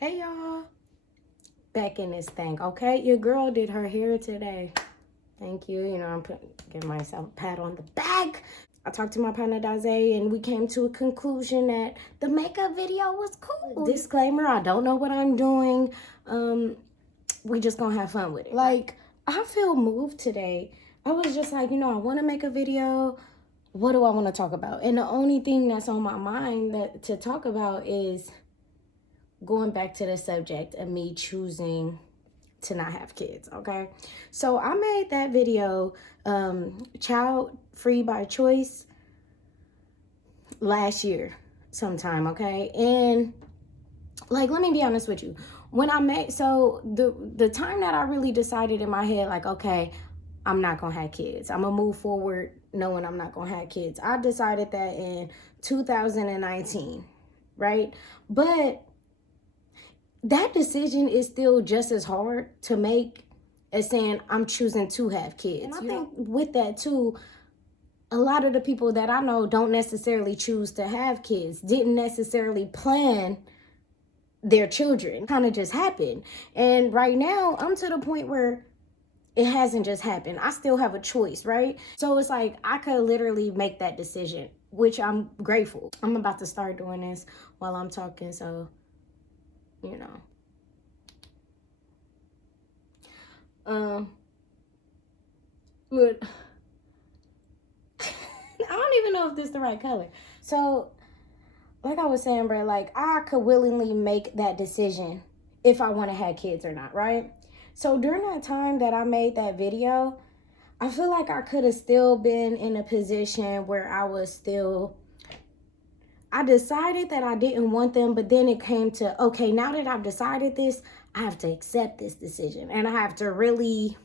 Hey y'all, back in this thing, okay? Your girl did her hair today. Thank you. You know, I'm giving myself a pat on the back. I talked to my partner Daze and we came to a conclusion that the makeup video was cool. Disclaimer, I don't know what I'm doing. We just gonna have fun with it. Like, I feel moved today. I was just like, I want to make a video. What do I want to talk about? And the only thing that's on my mind to talk about is going back to the subject of me choosing to not have kids, okay? So I made that video, child free by choice, last year sometime, okay? And like, let me be honest with you. When I made, so the time that I really decided in my head, like, okay, I'm not gonna have kids. I'm gonna move forward knowing I'm not gonna have kids. I decided that in 2019, right? But that decision is still just as hard to make as saying I'm choosing to have kids. And I think with that too, a lot of the people that I know don't necessarily choose to have kids, didn't necessarily plan their children, kind of just happened. And right now I'm to the point where it hasn't just happened. I still have a choice, right? So it's like I could literally make that decision, which I'm grateful. I'm about to start doing this while I'm talking, so but I don't even know if this is the right color. So, like I was saying, bro, like I could willingly make that decision if I want to have kids or not, right? So during that time that I made that video, I feel like I could have still been in a position where I decided that I didn't want them, but then it came to, okay, now that I've decided this, I have to accept this decision. And I have to really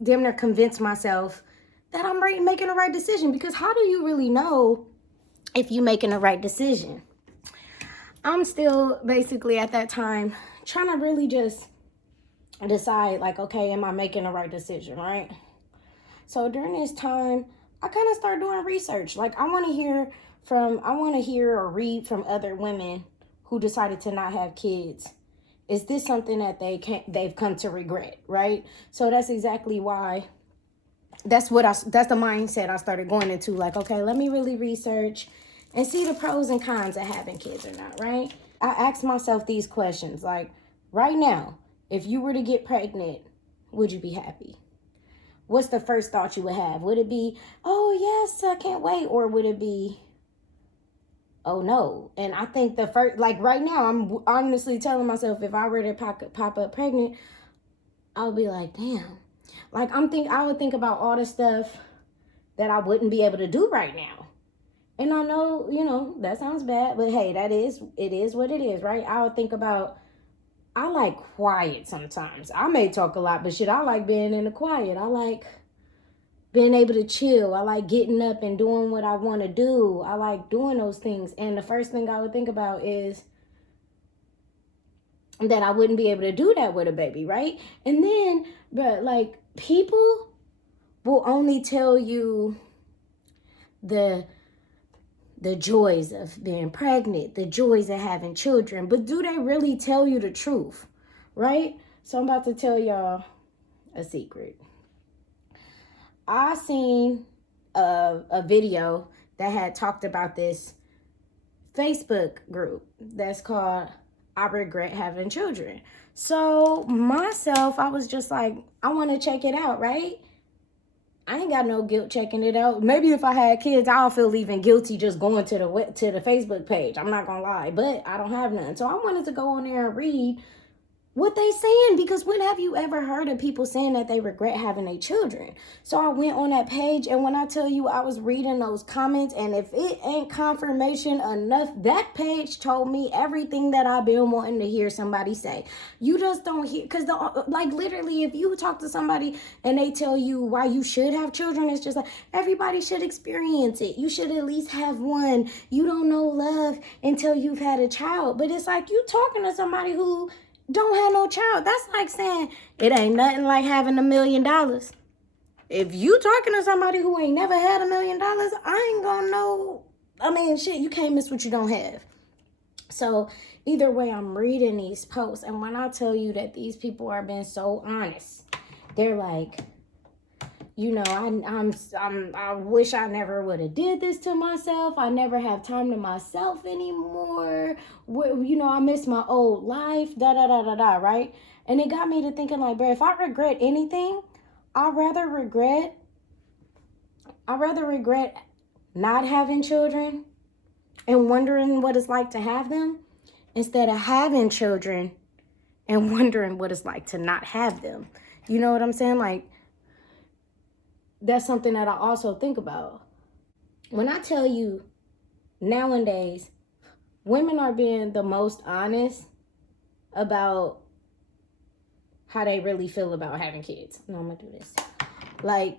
damn near convince myself that I'm making the right decision. Because how do you really know if you're making the right decision? I'm still basically at that time trying to really just decide, like, okay, am I making the right decision, right? So during this time, I kind of started doing research. Like, I want to hear or read from other women who decided to not have kids. Is this something that they've come to regret, right? So that's exactly why, that's the mindset I started going into. Like, okay, let me really research and see the pros and cons of having kids or not, right? I asked myself these questions, like, right now, if you were to get pregnant, would you be happy? What's the first thought you would have? Would it be, oh, yes, I can't wait? Or would it be, oh, no? And I think the first, like right now, I'm honestly telling myself if I were to pop up pregnant, I would be like, damn. Like, I would think about all the stuff that I wouldn't be able to do right now. And I know, that sounds bad, but hey, it is what it is, right? I would think about, I like quiet sometimes. I may talk a lot, but shit, I like being in the quiet. I like being able to chill. I like getting up and doing what I want to do. I like doing those things. And the first thing I would think about is that I wouldn't be able to do that with a baby, right? And then, but like, people will only tell you the joys of being pregnant, the joys of having children, but do they really tell you the truth, right? So I'm about to tell y'all a secret. I seen a video that had talked about this Facebook group that's called I Regret Having Children. So myself, I was just like, I want to check it out, right? I ain't got no guilt checking it out. Maybe if I had kids, I'll feel even guilty just going to the Facebook page. I'm not gonna lie, but I don't have none. So I wanted to go on there and read what they saying, because when have you ever heard of people saying that they regret having their children? So I went on that page, and when I tell you I was reading those comments, and if it ain't confirmation enough, that page told me everything that I've been wanting to hear somebody say. You just don't hear, because like literally, if you talk to somebody and they tell you why you should have children, it's just like, everybody should experience it. You should at least have one. You don't know love until you've had a child. But it's like you talking to somebody who don't have no child. That's like saying it ain't nothing like having $1 million. If you talking to somebody who ain't never had $1 million, I ain't gonna know. I mean, shit, you can't miss what you don't have. So either way, I'm reading these posts, and when I tell you that these people are being so honest, they're like, you know, I wish I never would have did this to myself. I never have time to myself anymore. You know, I miss my old life. Da da da da da. Right? And it got me to thinking, like, bro, if I regret anything, I'd rather regret not having children and wondering what it's like to have them, instead of having children and wondering what it's like to not have them. You know what I'm saying? Like, that's something that I also think about. When I tell you nowadays, women are being the most honest about how they really feel about having kids. No, I'm gonna do this. Like,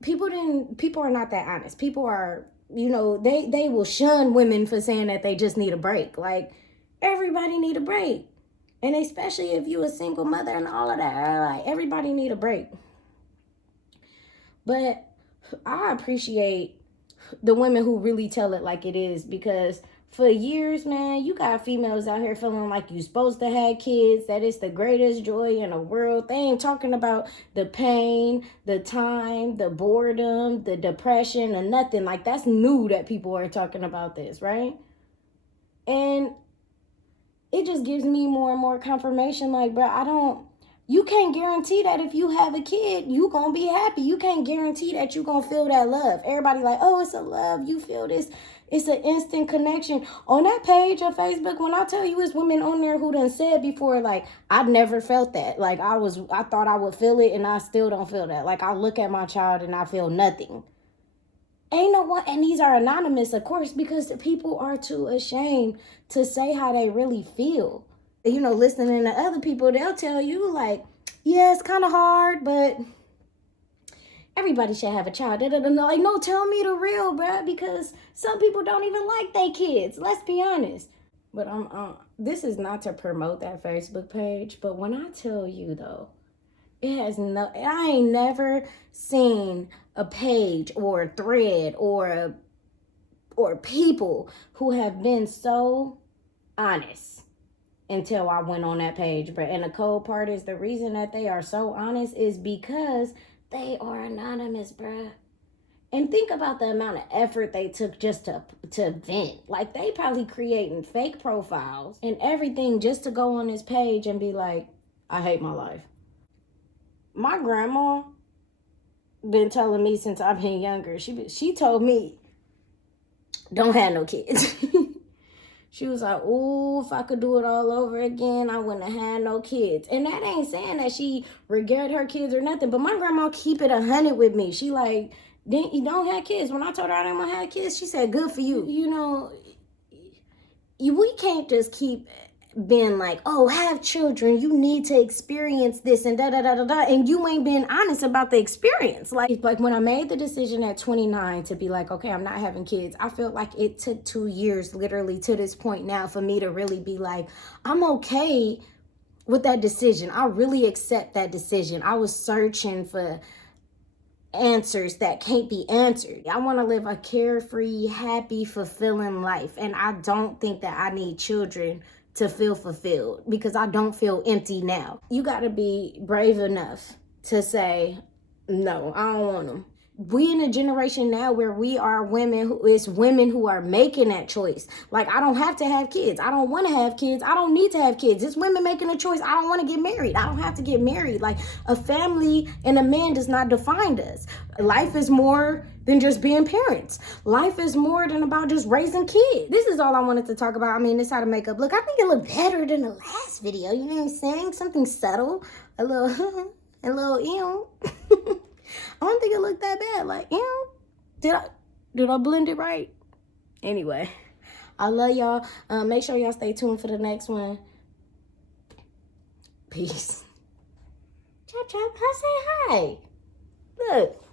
people are not that honest. People are, you know, they will shun women for saying that they just need a break. Like, everybody need a break. And especially if you a single mother and all of that, like, everybody need a break. But I appreciate the women who really tell it like it is, because for years, man, you got females out here feeling like you supposed to have kids, that it's the greatest joy in the world. They ain't talking about the pain, the time, the boredom, the depression, or nothing. Like, that's new that people are talking about this, right? And it just gives me more and more confirmation, like, bro, you can't guarantee that if you have a kid, you gonna be happy. You can't guarantee that you gonna feel that love. Everybody like, oh, it's a love. You feel this. It's an instant connection. On that page of Facebook, when I tell you it's women on there who done said before, like, I never felt that. Like, I thought I would feel it, and I still don't feel that. Like, I look at my child and I feel nothing. Ain't no one, and these are anonymous, of course, because the people are too ashamed to say how they really feel. You know, listening to other people, they'll tell you, like, yeah, it's kind of hard, but everybody should have a child. Like, no, tell me the real, bruh, because some people don't even like their kids. Let's be honest. But this is not to promote that Facebook page, but when I tell you, though, I ain't never seen a page or a thread or people who have been so honest until I went on that page, bro. And the cold part is, the reason that they are so honest is because they are anonymous, bruh. And think about the amount of effort they took just to vent. Like, they probably creating fake profiles and everything just to go on this page and be like, I hate my life. My grandma been telling me since I've been younger. She told me, don't have no kids. She was like, oh, if I could do it all over again, I wouldn't have had no kids. And that ain't saying that she regret her kids or nothing. But my grandma keep it 100 with me. She like, you don't have kids. When I told her I didn't want to have kids, she said, good for you. You know, we can't just keep being like, oh, have children, you need to experience this and da da da da da, and you ain't being honest about the experience. Like when I made the decision at 29 to be like, okay, I'm not having kids, I felt like it took 2 years literally to this point now for me to really be like, I'm okay with that decision. I really accept that decision. I was searching for answers that can't be answered. I want to live a carefree, happy, fulfilling life, and I don't think that I need children to feel fulfilled, because I don't feel empty now. You got to be brave enough to say, no, I don't want them. We in a generation now where we are women who are making that choice. Like, I don't have to have kids. I don't want to have kids. I don't need to have kids. It's women making a choice. I don't want to get married. I don't have to get married. Like, a family and a man does not define us. Life is more than just being parents. Life is more than about just raising kids. This is all I wanted to talk about. I mean, this how to makeup look. I think it looked better than the last video. You know what I'm saying? Something subtle. A little, I don't think it looked that bad. Like, did I blend it right? Anyway, I love y'all. Make sure y'all stay tuned for the next one. Peace. Chop, chop. I say hi. Look.